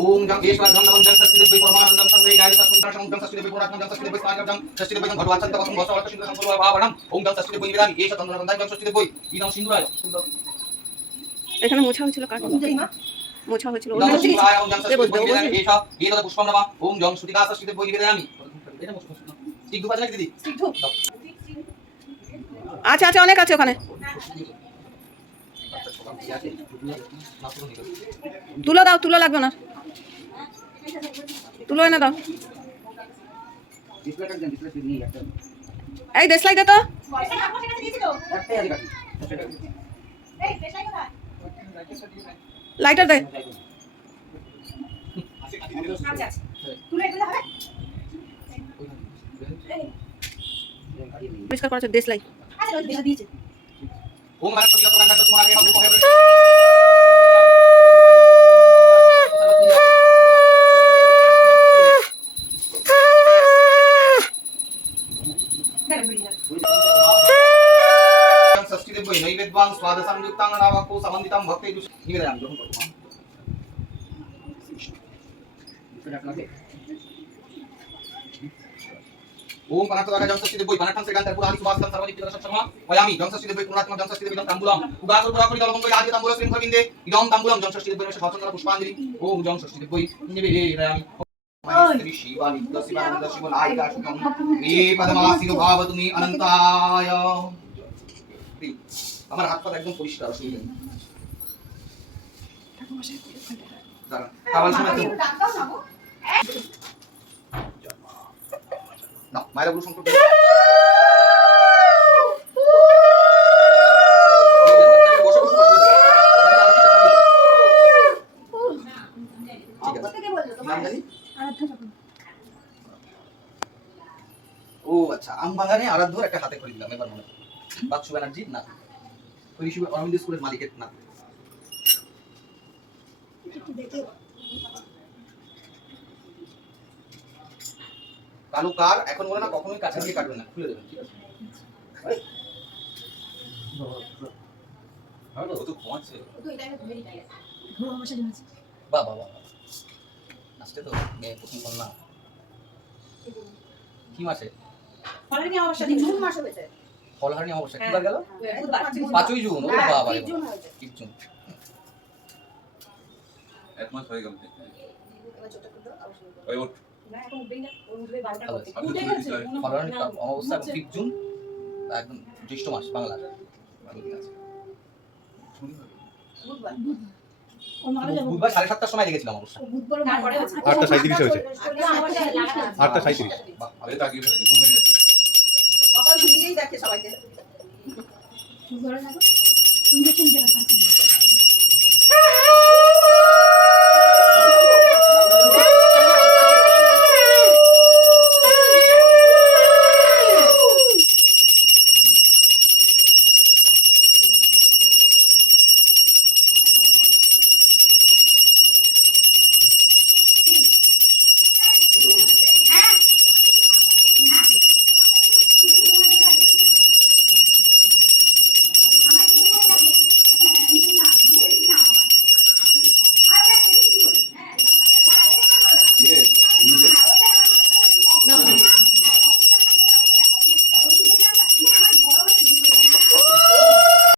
ओम जं केशवार्धं नमं जं षष्ठीदेवी परमानन्दं संग्रहे गायितं संप्राशं जं षष्ठीदेवी पुराणं जं षष्ठीदेवी स्नागं षष्ठीदेवी भगवाचन्तं वसं भसवर्ष सिंह संकुल भावणं ओम जं षष्ठीदेवी निवेदन एष तन्द्रवन्दाय जं षष्ठीदेवी इदं सिंदुराय এখানে মোছা হয়েছিল কার মোছা হয়েছিল ওর इदं মধ্যে सिंदुराय ओम जं দেব षष्ठीदेवी দেব निवेदन एष एतद् पुष्पं नमः ओम जं श्रुतिका षष्ठीदेवी निवेदयामि এটা মোছ ঠিক ধূপ আছে নাকি দিদি ঠিক ধূপ আচ্ছা আচ্ছা অনেক আছে ওখানে তুলো দাও তুলো লাগবে না তুলো এনে দাও ডিসপ্লেটা দেন ডিসপ্লে নিয়ে একটা এই দেশলাই দে তো পয়সা আপনার কাছে দিয়েছি তো একটাই আছে কাকি এই পেশাই কোথায় লাইটার দে আচ্ছা আচ্ছা তুলে এগুলো হবে পরিষ্কার করা আছে দেশলাই আচ্ছা ওই বেশি দিয়েছে ओम भारत पति अतोगन तत्व तुम्हारे हम को है षष्ठीदेवी नैवेद्यं स्वाद संयुक्तां नावको समन्वितं भक्ति निवेदयामि ग्रहण करो ओम पनातदागा जं षष्ठीदेवी पनाठं श्रीकांत पुरादि सुभाषं सर्वजित दर्शन शर्मा वयामि जं षष्ठीदेवी पुरात्म जं षष्ठीदेवी तांबूलम उगासुर पुराकरि दलमं याजि तांबूल श्रीं प्रविन्दे इदं तांबूलम जं षष्ठीदेवी शतचंद्र पुष्पांजलि ओम जं षष्ठीदेवी निवेदयामि श्री शिवानंद शिवानंद शिवनायिका शुभं मे पद्मासिनो भाव তুমি अनंताय আমার হাত পা একদম পরিষ্কার অসুবিধা নেই দাঁড়ান খাবার সময় তো ডাক্তার না গো না মায়ের গুরু সংকট ও আচ্ছা আম বাগানে আরাধ্যর একটা হাতে করে দিলাম এবার মনে বাচ্চু ব্যানার্জি না ওই শিব অরবিন্দ স্কুলের মালিকের না কালো কার এখন বলে না কখনোই কাছে দিয়ে কাটবে না খুলে দেবেন ঠিক আছে হ্যাঁ ও তো ঘুমাচ্ছে তো এটা আমি ধরে নিয়ে গেছি বাহ বাহ বাহ আজকে তো মেয়ে প্রথম কন্যা কি মাসে ফলের অবস্থা জুন মাস হয়েছে ফলহারণী অবস্থা কি বার গেল বুধবার 5ই জুন ও বাবা 3 জুন হয়েছে 3 জুন এক মাস হয়ে গেল এবার ছোট ছোট অবস্থা ওই ওঠ না এখন উঠবেই না ও উঠবে 12টা করতে আমি উঠে তো গেছে দিতে ফলহারণী অবস্থা 5 জুন একদম জ্যৈষ্ঠ মাস বাংলার ভালো দিন আছে বুধবার ও মারা যাবে বুধবার 7:30টার সময় দেখেছিলাম অবশ্য বুধবার তারপরে হচ্ছে 8:37 হয়েছে। 8:37 আমি তো আগে ফেলেছি ঘুমিয়ে গেছি কপাল ঝুলিয়েই দেখে সবাইকে বুধবার না ইনজেকশন দেওয়া থাকে